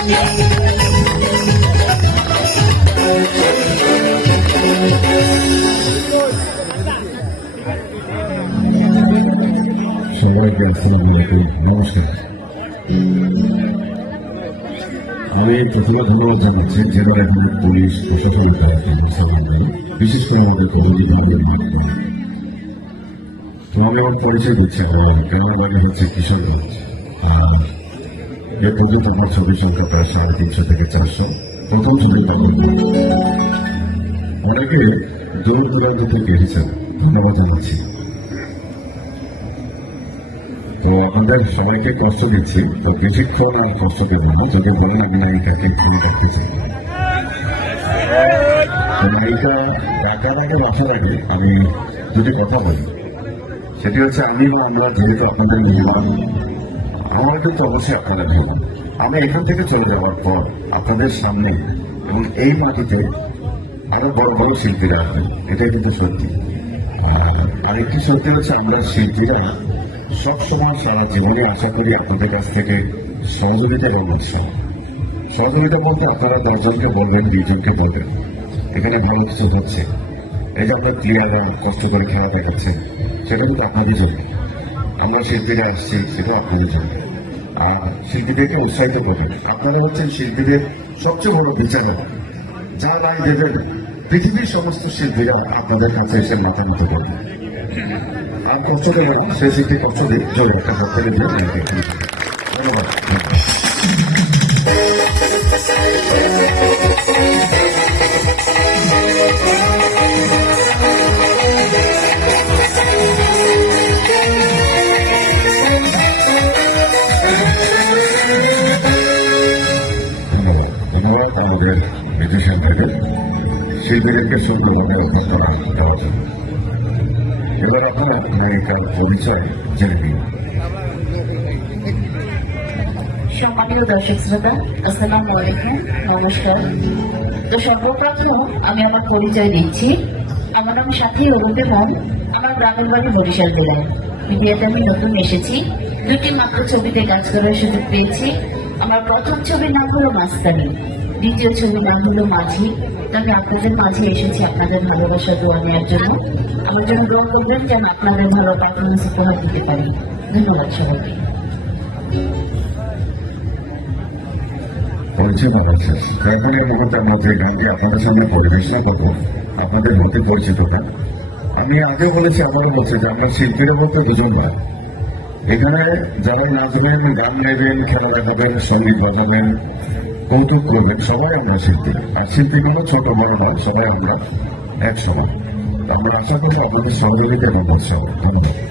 সবাইকে আসসালামু আলাইকুম, নমস্কার। আমি প্রথমে ধন্যবাদ জানাচ্ছি জেলার এখন পুলিশ প্রশাসনের তাদেরকে বিশেষ করে আমাদের কমিটি আমাদের মাধ্যমে। তো আমি আমার পরিচয় দিচ্ছি, আমার বাড়ি হচ্ছে কিশোরগঞ্জ। আর এ পর্যন্ত আমার ছবির সংখ্যা প্রায় 350 থেকে 400। প্রথম ছবি অনেকে দূর দূরান্ত থেকে এসেছেন, ধন্যবাদ জানাচ্ছি। তো আমাদের সবাইকে কষ্ট দিচ্ছি, তো বেশিক্ষণ আর কষ্ট দেব না। যদি বলেন আমি নায়িকাকে ফোন রাখতে চাই, নায়িকা ডাকার আগে বাসার আগে আমি দুটি কথা বলি। সেটি হচ্ছে আমি বা আমরা যেহেতু আপনাদের মেহমান, আমার কিন্তু অবশ্যই আপনাদের মেহমান। আমি এখান থেকে চলে যাওয়ার পর আপনাদের সামনে এবং এই মাটিতে আরো বড় বড় শিল্পীরা আসবেন, এটাই কিন্তু সত্যি। আর আরেকটি সত্যি হচ্ছে আমরা শিল্পীরা সবসময় সারা জীবনে আশা করি আপনাদের কাছ থেকে সহযোগিতা এবং উৎসাহ। সহযোগিতা বলতে আপনারা 10 জনকে বলবেন, 2 জনকে বলবেন এখানে ভালো কিছু হচ্ছে। এই যে আপনার প্লেয়াররা কষ্ট করে খেলা দেখাচ্ছেন, সেটা কিন্তু আপনাদের জন্য। আমরা শিল্পীরা আসছি, সেটা আপনাদের জন্য। আর শিল্পীদেরকে উৎসাহিত করবেন। আপনারা হচ্ছেন শিল্পীদের সবচেয়ে বড় বিচারক। যা রায় দেবেন পৃথিবীর সমস্ত শিল্পীরা আপনাদের কাছে এসে মাথা মতো করবেন। আর কষ্ট দেবেন না, সে শিল্পী কষ্ট দিক জোর একটা করতে দিয়ে ধন্যবাদ। ধন্যবাদ আমাদের মিউজিশিয়ান থেকে শিল্পীদেরকে সুন্দরভাবে অভ্যর্থনা দেওয়ার জন্য। এবার আপনারা নায়িকার পরিচয় জেনে নিন। সম্মানিত দর্শক শ্রোতা, আসসালামু আলাইকুম, নমস্কার। তো সর্বপ্রথম আমি আমার পরিচয় দিচ্ছি। আমার নাম সাথী অরুণ এবং আমার গ্রামের বাড়ি বরিশাল জেলায়। মিডিয়াতে আমি নতুন এসেছি, 2টি মাত্র ছবিতে কাজ করার সুযোগ পেয়েছি। আমার প্রথম ছবির নাম হলো মাস্তানি, দ্বিতীয় ছবির নাম হলো মাঝি। তবে আপনাদের মাঝে এসেছি আপনাদের ভালোবাসা দোয়া নেওয়ার জন্য। আমার জন্য দোয়া করবেন যেন আপনাদের ভালো পারফরমেন্স উপহার দিতে পারি। ধন্যবাদ সবাইকে। পরিচয় ভালো আছে। এখন এই মুহূর্তে আমরা যে গানটি আপনাদের সামনে পরিবেশনা করবো, আপনাদের মধ্যে পরিচিতটা আমি আগে বলেছি, আবারও বলছি যে আমরা শিল্পীরা বলতে 2 জন ভাই। এখানে যারা নাচবেন, গান নেবেন, খেলা দেখাবেন, সঙ্গীত বাজাবেন, কৌতুক করবেন, সবাই আমরা শিল্পী। আর শিল্পী মানে ছোট বড় নয়, সবাই আমরা এক সময়। আমরা আশা করবো আপনাদের সহযোগিতা এবং উৎসাহ। ধন্যবাদ।